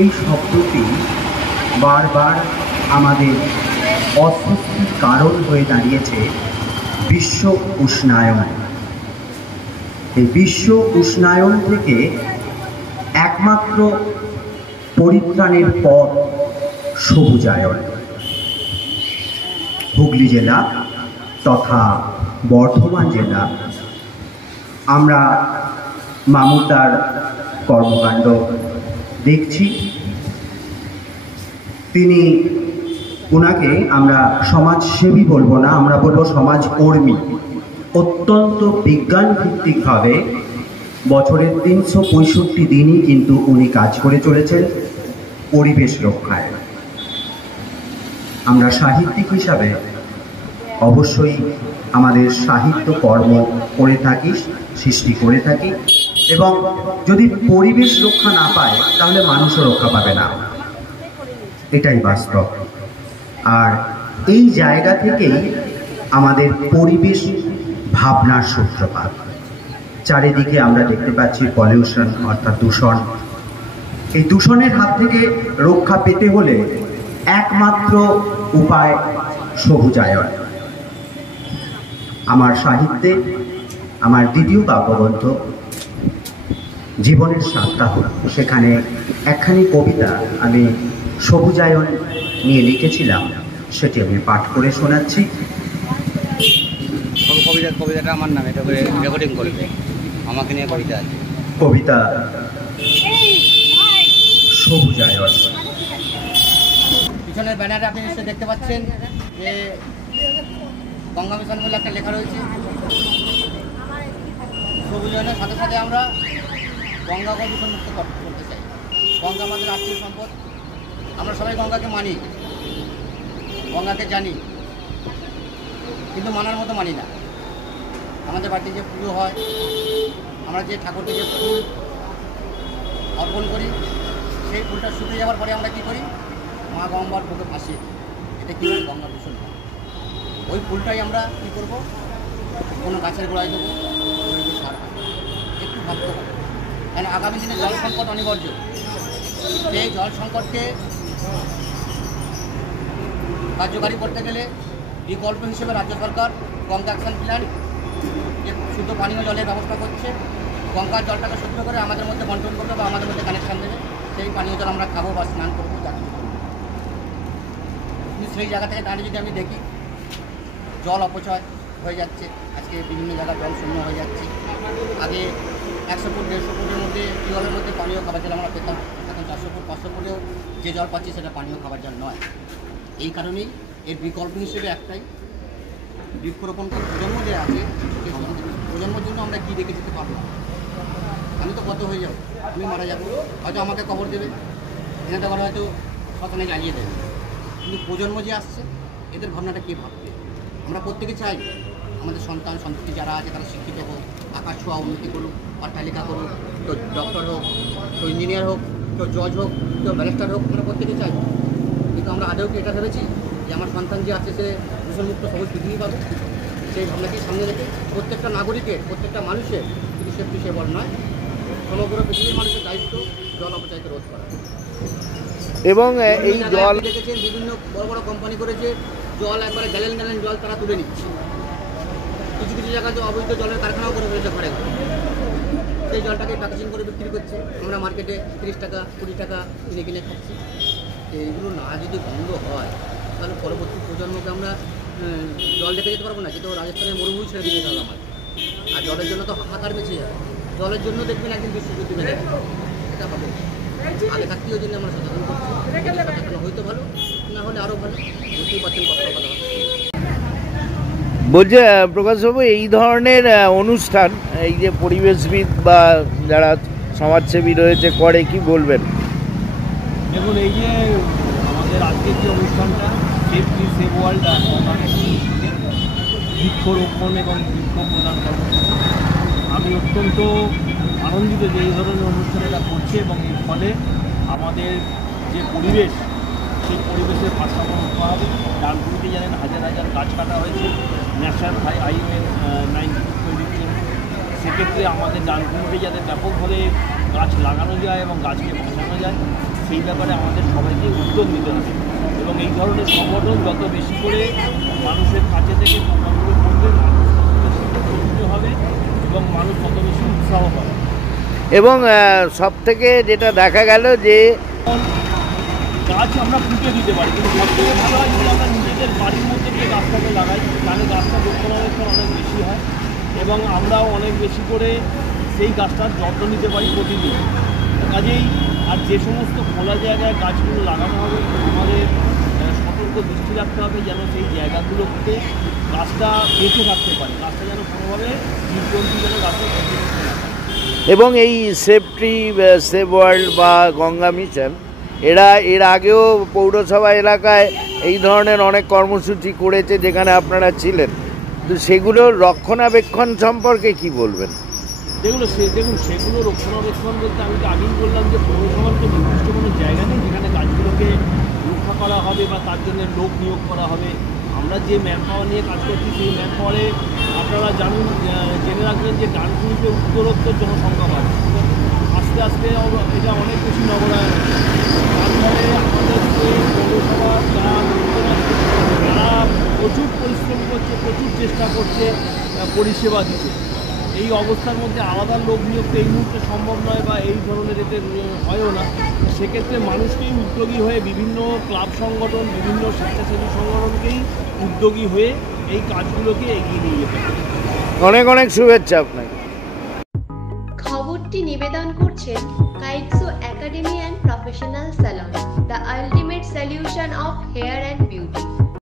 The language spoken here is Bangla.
এই শব্দটি বারবার আমাদের অস্বস্তির কারণ হয়ে দাঁড়িয়েছে বিশ্ব উষ্ণায়ন। এই বিশ্ব উষ্ণায়ন থেকে একমাত্র পরিত্রাণের পথ সবুজায়ন। হুগলি জেলা তথা বর্ধমান জেলা আমরা মামুতার কর্মকাণ্ড দেখছি। ওনাকে আমরা সমাজসেবী বলবো না, আমরা বলবো সমাজকর্মী। অত্যন্ত বিজ্ঞান ভিত্তিকভাবে বছরের 365 দিনই কিন্তু উনি কাজ করে চলেছেন পরিবেশ রক্ষায়। আমরা সাহিত্যিক হিসাবে অবশ্যই আমাদের সাহিত্য কর্ম করে থাকি, সৃষ্টি করে থাকি, এবং যদি পরিবেশ রক্ষা না পায় তাহলে মানুষও রক্ষা পাবে না, এটাই বাস্তব। আর এই জায়গা থেকেই আমাদের পরিবেশ ভাবনার সূত্রপাত। চারিদিকে আমরা দেখতে পাচ্ছি পলিউশন অর্থাৎ দূষণ। এই দূষণের হাত থেকে রক্ষা পেতে হলে একমাত্র উপায় সবুজায়ন। আমার সাহিত্যে আমার দ্বিতীয় কাব্যগ্রন্থ জীবনের সাপ্তাহ, সেখানে একখানি কবিতা আমি সবুজায়ন নিয়ে লিখেছিলাম, সেটি আমি পাঠ করে শোনাচ্ছি। কবিতাটা আমার নামে, এটা করে রেকর্ডিং করবে, আমাকে নিয়ে কবিতা আছে। কবিতা সবুজায়ন। পিছনের ব্যানারে আপনি নিশ্চয়ই দেখতে পাচ্ছেন যে গঙ্গা মিশন বলে একটা লেখা রয়েছে। সবুজায়নের সাথে সাথে আমরা গঙ্গাকে দূষণমুক্ত করতে চাই। গঙ্গা আমাদের রাষ্ট্রীয় সম্পদ। আমরা সবাই গঙ্গাকে মানি, গঙ্গাকে জানি, কিন্তু মানার মতো মানি না। আমাদের বাড়িতে যে পুজো হয়, আমরা যে ঠাকুরকে যে ফুল অর্পণ করি, সেই ফুলটা শুকিয়ে যাওয়ার পরে আমরা কী করি? মা গঙ্গার বুকে ভাসিয়ে দিই। এটা কী হয়? গঙ্গা দূষণ হয়। ওই ফুলটাই আমরা কী করবো? কোনো গাছের গোড়ায় দেবো, সার একটু ভাবতে হবে। কারণ আগামী দিনে জল সংকট অনিবার্য। সেই জল সংকটকে কার্যকারী করতে গেলে বিকল্প হিসেবে রাজ্য সরকার গঙ্গা অ্যাকশন প্ল্যান শুদ্ধ পানীয় জলের ব্যবস্থা করছে। গঙ্গার জলটাকে শুদ্ধ করে আমাদের মধ্যে বন্টন করবে বা আমাদের মধ্যে কানেকশান দেবে। সেই পানীয় জল আমরা খাবো বা স্নান করবো, যা কিছু করবো। কিন্তু সেই জায়গা থেকে দাঁড়িয়ে যদি আমি দেখি জল অপচয় হয়ে যাচ্ছে, আজকে বিভিন্ন জায়গায় জল শূন্য হয়ে যাচ্ছে। আগে 100 ফুট 150 ফুটের মধ্যে টিউবওয়েলের মধ্যে পানীয় খাবার জল আমরা পেতাম। এখন 400 ফুট 500 ফুটেও যে জল পাচ্ছি সেটা পানীয় খাবার জল নয়। এই কারণেই এর বিকল্প হিসেবে একটাই, বৃক্ষরোপণ করে প্রজন্ম যে আছে, সেই প্রজন্মের জন্য আমরা কী রেখে যেতে পারবো? আমি তো কত হয়ে যাবো, আমি মারা যাবো, হয়তো আমাকে কবর দেবে, এনে দেওয়ার হয়তো শ্মশানে জ্বালিয়ে দেবে। কিন্তু প্রজন্ম যে আসছে, এদের ভাবনাটা কে ভাববে? আমরা প্রত্যেকে চাই আমাদের সন্তান সন্ততি যারা আছে তারা শিক্ষিত হোক, আকাশ ছোঁয়া উন্নতি করুক, পড়ালেখা করুক, কেউ ডক্টর হোক, কেউ ইঞ্জিনিয়ার হোক, কেউ জজ হোক, কেউ ব্যারিস্টার হোক, আমরা প্রত্যেকে চাই। কিন্তু আমরা আদৌ কি এটা ভেবেছি যে আমার সন্তান যে আছে সে দূষণমুক্ত সবুজ পৃথিবী পাবে? সেই ভাবনাকেই সামনে রেখে প্রত্যেকটা নাগরিকের, প্রত্যেকটা মানুষের শুধু সেফটি সেবল নয়, সমগ্র পৃথিবীর মানুষের দায়িত্ব জল অপচয়কে রোধ করা। এবং এই জল দেখেছেন বিভিন্ন বড় বড় কোম্পানি করেছে, জল একবারে গ্যালেন গ্যালেন জল তারা তুলে নিচ্ছে। কিছু কিছু জায়গায় তো অবৈধ জলের কারখানাও করে ফেলেছে ঘরে ঘরে। সেই জলটাকে প্যাকেজিং করে বিক্রি করছে, আমরা মার্কেটে 30 টাকা 20 টাকা কিনে কিনে খাচ্ছি। এইগুলো না যদি বন্ধ হয় তাহলে পরবর্তী প্রজন্মকে আমরা জল রেখে যেতে পারবো না। কিন্তু রাজস্থানের মরুভূমি ছেড়ে দিয়ে যেতে হবে আমাদের। আর জলের জন্য তো হাহাকার বেঁচে যাবে। জলের জন্য দেখবেন একদিন বিশ্বযুদ্ধ বেঁধে যাবে, এটা হবে। আগে থাকতেও জন্য আমরা সচেতন করছি, সচেতন হয়তো ভালো, না হলে আরও ভালো। বুঝতেই পারছেন কথা কথা বলছে প্রকাশবাবু, এই ধরনের অনুষ্ঠান এই যে পরিবেশবিদ বা যারা সমাজসেবী রয়েছে করে, কি বলবেন? দেখুন, এই যে আমাদের আজকের যে অনুষ্ঠানটা সেভ ট্রি সেভ ওয়ার্ল্ড বৃক্ষরোপণ এবং বৃক্ষ প্রদান কর্মসূচি, আমি অত্যন্ত আনন্দিত যে এই ধরনের অনুষ্ঠান এটা করছে এবং এর ফলে আমাদের যে পরিবেশ, সেই পরিবেশের ভারসাম্য রক্ষা হবে। ডানকুনিতে জানেন হাজার হাজার গাছ কাটা হয়েছে ন্যাশনাল হাইওয়ে 92 তৈরির জন্য। সেক্ষেত্রে আমাদের ডানকুনিতে যাতে ব্যাপকভাবে গাছ লাগানো যায় এবং গাছকে বাঁচানো যায় সেই ব্যাপারে আমাদের সবাইকে উদ্যোগ নিতে হবে এবং এই ধরনের সংগঠন যত বেশি করে মানুষের কাছে থেকে প্রোগ্রামগুলো করবে মানুষ তত বেশি উপকৃত হবে এবং মানুষ তত বেশি উৎসাহ পাবে। এবং সব থেকে যেটা দেখা গেল যে গাছ আমরা ফুটে দিতে পারি, কিন্তু সবথেকে ভালো হয় যদি আমরা নিজেদের বাড়ির মধ্যে যে গাছটাকে লাগাই, তাহলে গাছটা রক্ষণাবেক্ষণ অনেক বেশি হয় এবং আমরাও অনেক বেশি করে সেই গাছটার যত্ন নিতে পারি প্রতিদিন। কাজেই আর যে সমস্ত খোলা জায়গায় গাছগুলো লাগানো হবে আমাদের সতর্ক দৃষ্টি রাখতে হবে যেন সেই জায়গাগুলোতে গাছটা বেঁচে থাকতে পারে, গাছটা যেন কোনোভাবে জীবজন্তু যেন গাছের ক্ষতি করতে না পারে। এবং এই সেভ ট্রি, সেভ ওয়ার্ল্ড বা গঙ্গা মিশন এরা এর আগেও পৌরসভা এলাকায় এই ধরনের অনেক কর্মসূচি করেছে যেখানে আপনারা ছিলেন, তো সেগুলোর রক্ষণাবেক্ষণ সম্পর্কে কি বলবেন? দেখুন সেগুলো রক্ষণাবেক্ষণ বলতে আমি তো আগেই বললাম যে পৌরসভার তো নির্দিষ্ট কোনো জায়গা নেই যেখানে গাছগুলোকে রক্ষা করা হবে বা তার জন্য লোক নিয়োগ করা হবে। আমরা যে ম্যান পাওয়ার নিয়ে কাজ করছি সেই ম্যান পাওয়ারে আপনারা জেনে রাখবেন যে ডানকুনিতে উত্তরোত্তর জনসংখ্যা বাড়ছে, আস্তে আস্তে এটা অনেক বেশি নগরায়ন। তার ফলে আমাদের যে পৌরসভা যারা লোকজন আছে তারা প্রচুর পরিশ্রম করছে, প্রচুর চেষ্টা করছে পরিষেবা দিতে। এই অবস্থার মধ্যে আলাদা লোক নিয়োগ এই মুহূর্তে সম্ভব নয় বা এই ধরনের এতে হয়ও না। সেক্ষেত্রে মানুষকেই উদ্যোগী হয়ে বিভিন্ন ক্লাব সংগঠন, বিভিন্ন স্বেচ্ছাসেবী সংগঠনকেই উদ্যোগী হয়ে এই কাজগুলোকে এগিয়ে নিয়ে যেতে হবে। অনেক অনেক শুভেচ্ছা আপনাকে। খবরটি নিবেদন করছেন কাইটসো academy and professional salon, the ultimate solution of hair and